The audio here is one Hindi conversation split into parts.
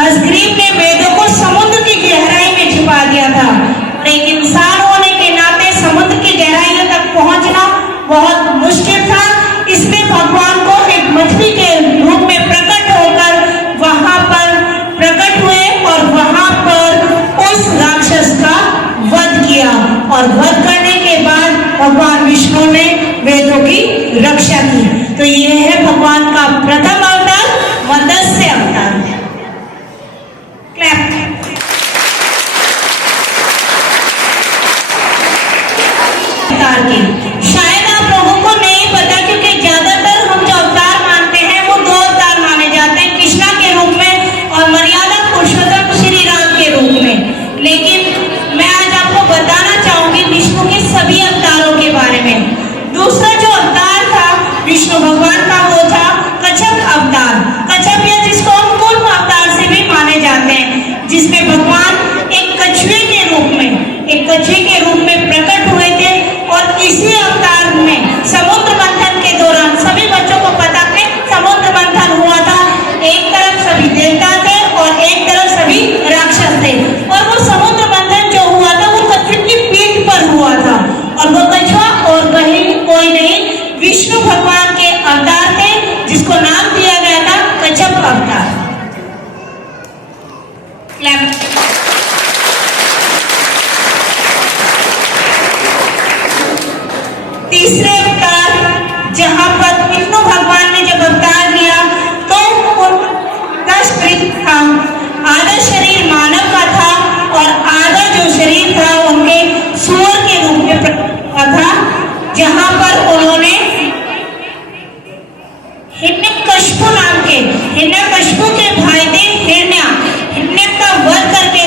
हयग्रीव ने वेदों को समुद्र की गहराई में छिपा दिया था। और एक इंसान होने के नाते समुद्र की गहराइयों तक पहुंचना बहुत मुश्किल था। इसलिए भगवान को एक मछली के रूप में प्रकट होकर वहां पर प्रकट हुए और वहां पर उस राक्षस का वध किया। और वध करने के बाद भगवान विष्णु ने वेदों की रक्षा की। तो ये है भगवान का प्रथम अवतार, मत्स्य अवतार। क्लैप। की शायद आप लोगों को नहीं पता, क्योंकि ज्यादातर हम जो अवतार मानते हैं वो दो अवतार माने जाते हैं, कृष्णा के रूप में और मर्यादा पुरुषोत्तम श्री राम के रूप में। लेकिन मैं आज आपको बताना चाहूंगी विष्णु के सभी अवतारों के बारे में। दूसरा जो अवतार था विष्णु भगवान का वो था कच्छप अवतार। कच्छप या जिसको हम कूर्म अवतार से भी माने जाते हैं, जिसमें भगवान एक कछुए के रूप में प्रकट हुए थे। और इसी अवतार में समुद्र मंथन के दौरान सभी बच्चों को पता है समुद्र मंथन हुआ था। एक तरफ सभी देवता थे और एक तरफ सभी राक्षस थे। और वो समुद्र मंथन जो हुआ था वो कछुए की पीठ पर हुआ था। और वो कछुआ और कहीं कोई नहीं, विष्णु भगवान के अवतार थे, जिसको नाम दिया गया था कच्छप अवतार। तीसरे अवतार, जहां पर विष्णु भगवान ने जब अवतार लिया तो उनका शरीर था, आधा शरीर मानव का था और आधा जो शरीर था उनके सूअर के रूप में प्रकट हुआ था। जहां पर उन्होंने हिरण्यकशिपु के भाई थे हिरण्य का वध करके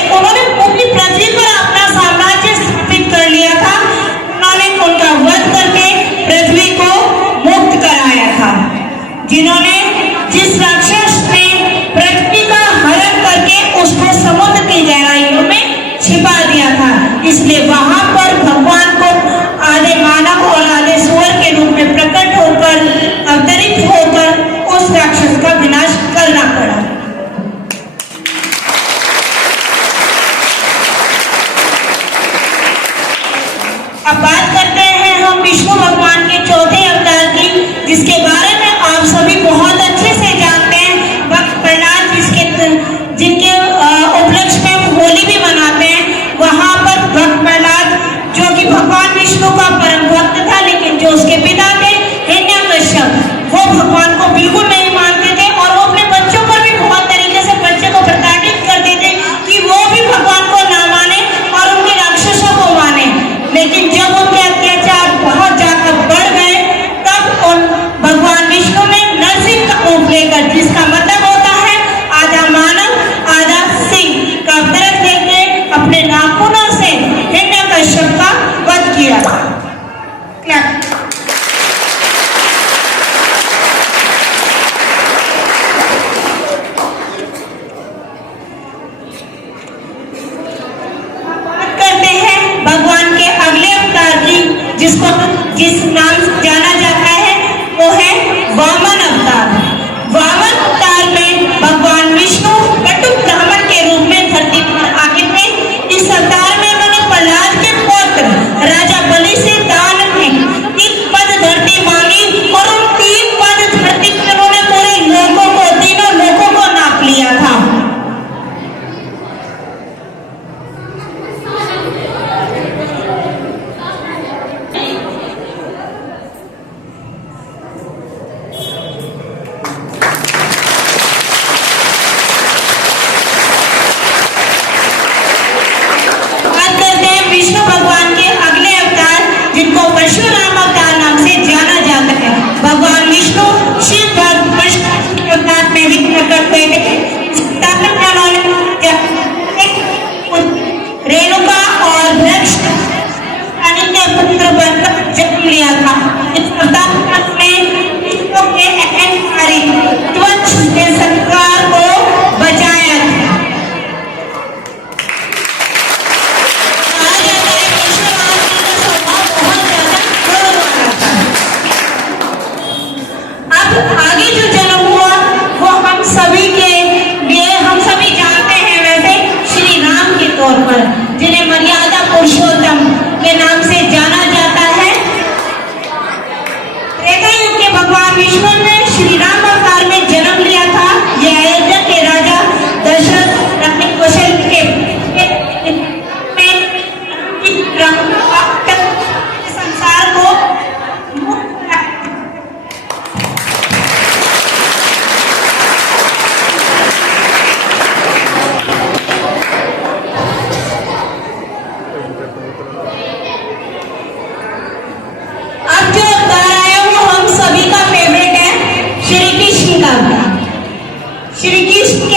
किस